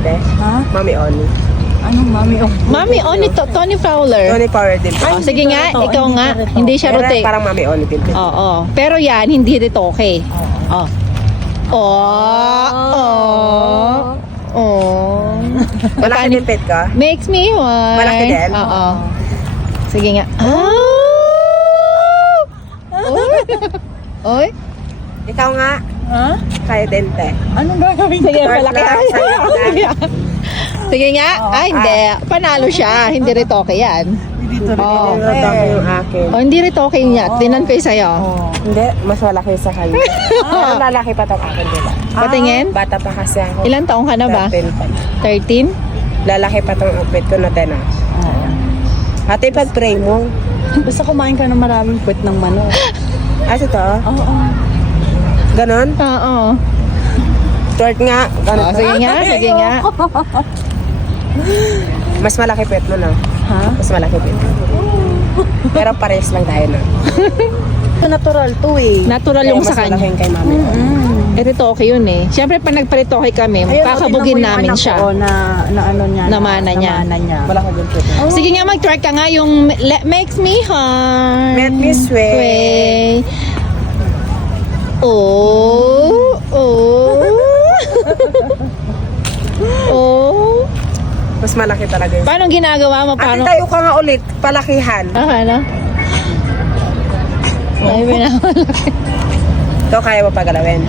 te. Ha? Mami Oni. Anong mami? Oh. Mami, Oni, Tony Fowler. Tony Power din po. Oh, sige nga, ito. ikaw Hindi nga. ito. Hindi siya Pero rote. parang Mami Oni din po. Oo. Pero yan, hindi rito okay. Oh. Oh. Oh. Oh. Malaki Paano- din pet ka? Makes me one. Malaki din? Oo. Sige nga. Oy. Ikaw nga. Ha? Kaya din te. Anong gagawin? Sige, Short malaki. lang, sa'yo na. Sige nga. Ay, hindi. Panalo siya. Hindi rito okay yan. Dito rin. Oo. Ito yung akin. Oh, hindi rito okay niya. Tinan ko yung sa'yo. Oh. Hindi, mas malaki sa kanya. Pero lalaki pa tong akin nila. Patingin. Bata pa kasi ako. Ilan taong ka na ba? 13 pa. 13? Lalaki pa tong outfit ko na tena. Oo. Ate, pag-pray mo. Basta kumain ka ng maraming puwet ng manok. Ito? Oo. Ganon? Oo. Short nga. Ganon. Oh, sige nga. Sige nga. Mas malaki pet mo na. Ha? Mas malaki pet. Pero pares lang tayo na. Natural to eh. Natural yung Kaya sa mas malaki kanya. yung kay mami. Eh, ritoke yun eh. Siyempre, pag nagparitoke kami, Ayun, kakabugin tingnan mo yung namin anak siya. ko na ano niya. Namana niya. Namana niya. Malaki din pet. Sige nga, mag-twerk ka nga yung makes me hard. Let me sway. Sway. Oh. Oh. Oh. Mas malaki talaga yun. Paano ginagawa mo? Ate, Paano? tayo ka nga ulit. Palakihan. Ano? Ay, pinawala. Ito, kaya mo pagalawin.